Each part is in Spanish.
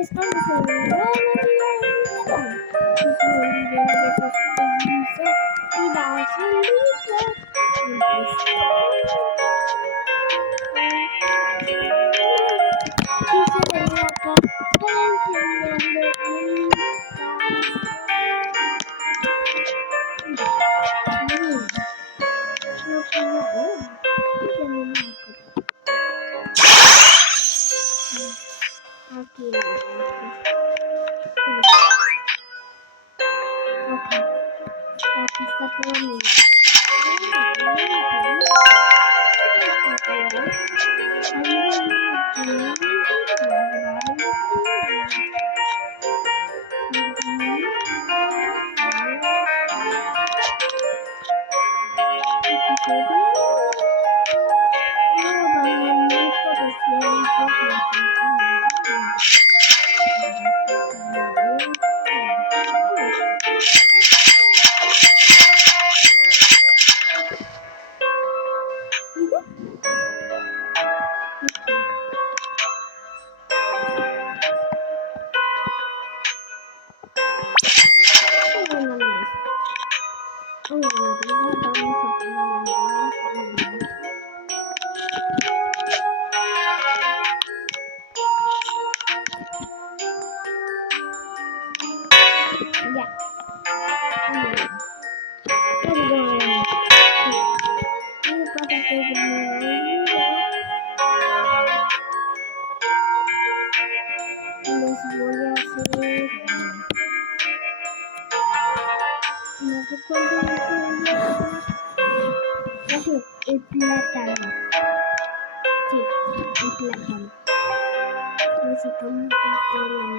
estamos en un nuevo video. No se olviden de suscribirse y darse un like. Y se ven acá para enseñarle no puedo ver. Aquí. Aquí está todo mi. Les voy a hacer no sé cuánto el plátano. Sí, el plátano. Necesitamos la madera.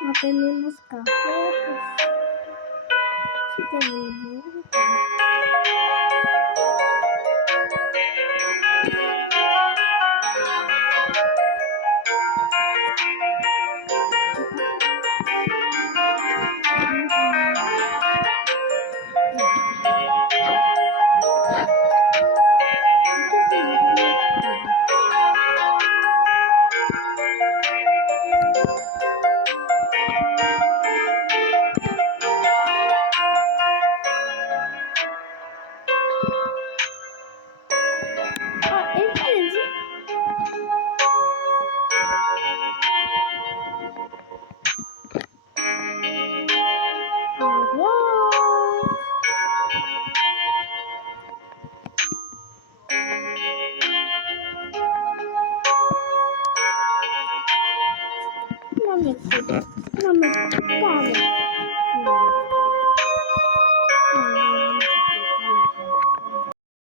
No tenemos café, pues sí tenemos. No me cabe.